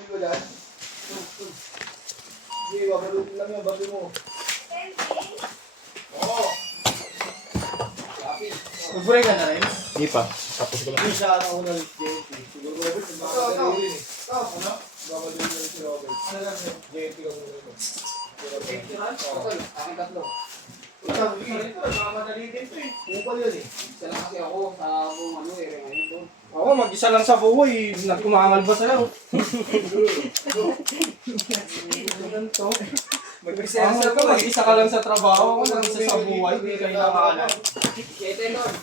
Hindi ko dyan. Hindi, wabalutin lang yung babi mo. Oo. Lapis. Mag-break ka na rin? Hindi pa. Tapos ko lang. Hindi siya ako na rin. Siguro Robert, magmamadali rin eh. Ano? Magmamadali na rin si Robert. Ano lang yun? JNT ka muna ito. JNT rin? Oo. Aking tatlo. Ikaw, Ito, magmamadali din ito eh. upal yun eh. Isa lang kasi ako sa buong ano eh, ngayon doon. Ako, mag-isa lang sa buhay. Nagkumangalba sa'yo. Ganito. Mag-research ka, mag-isa ka lang sa trabaho. Ako lang isa sa buhay. Hindi kayo nakaalam. Ito doon.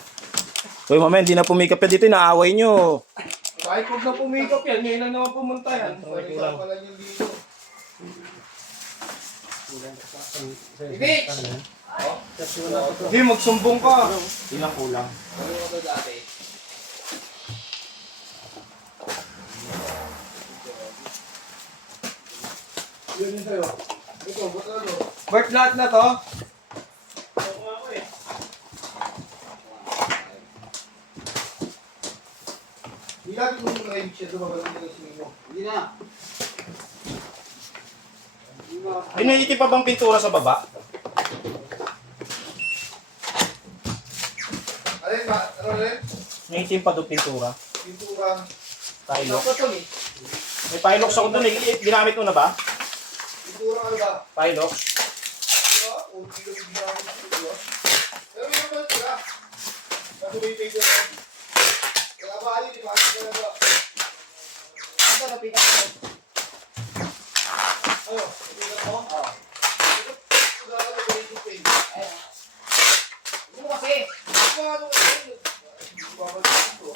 Uy, mamaya, hindi na pumikap yan dito. Inaaway nyo. Kahit huwag na pumikap yan, ngayon lang naman pumunta yan. Balikan pala yung dito. Ibig! Hindi, magsumbong ka. Ilang kulang. Ano mo ito dati? Yun yun sa'yo. Ito, buta na to. Bert, lahat na to? Hindi natin kung na-ibig siya dumabalang ng swimming mo. Hindi na. Ay, naiitip pa bang pintura sa baba? Alin ba? Ano rin? Naiitip pa doon pintura. Pintura. Pilok. Ako ito eh. May pilox ako doon. Ginamit mo na ba? Pintura ano ba? Pilox. Diba? Unti lang yung ginamit ko, diba? Pero may naman sila. Kaso may paper ko. Kaya bali, di ba? Kaya ba? Ito na pick up ko. Ano? Paper mo? Oo. Wala ka na grading page. Ayun. Ano mo kasi? Ano kasi? Babalik ko.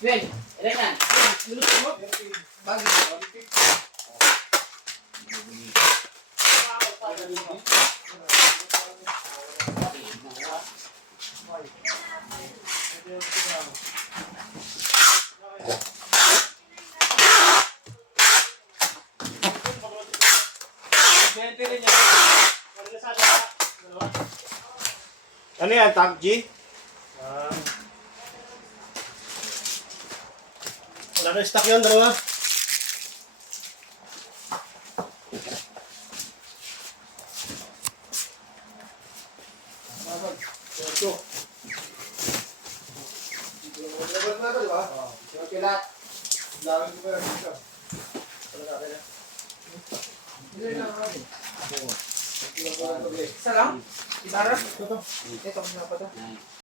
Ben, ilan yan? Lulus mo? Bagi. Ano yan, Tag G? Wala na stock yun, dalawa. Mamag. Sergio. Level na ito, di ba? Okay lahat. Dami ko pa lang dito. Wala na kaya. Hindi na namin. Ito lang pala ito, eh. Isa lang? Gitara? Ito. Ito, mga pa ito.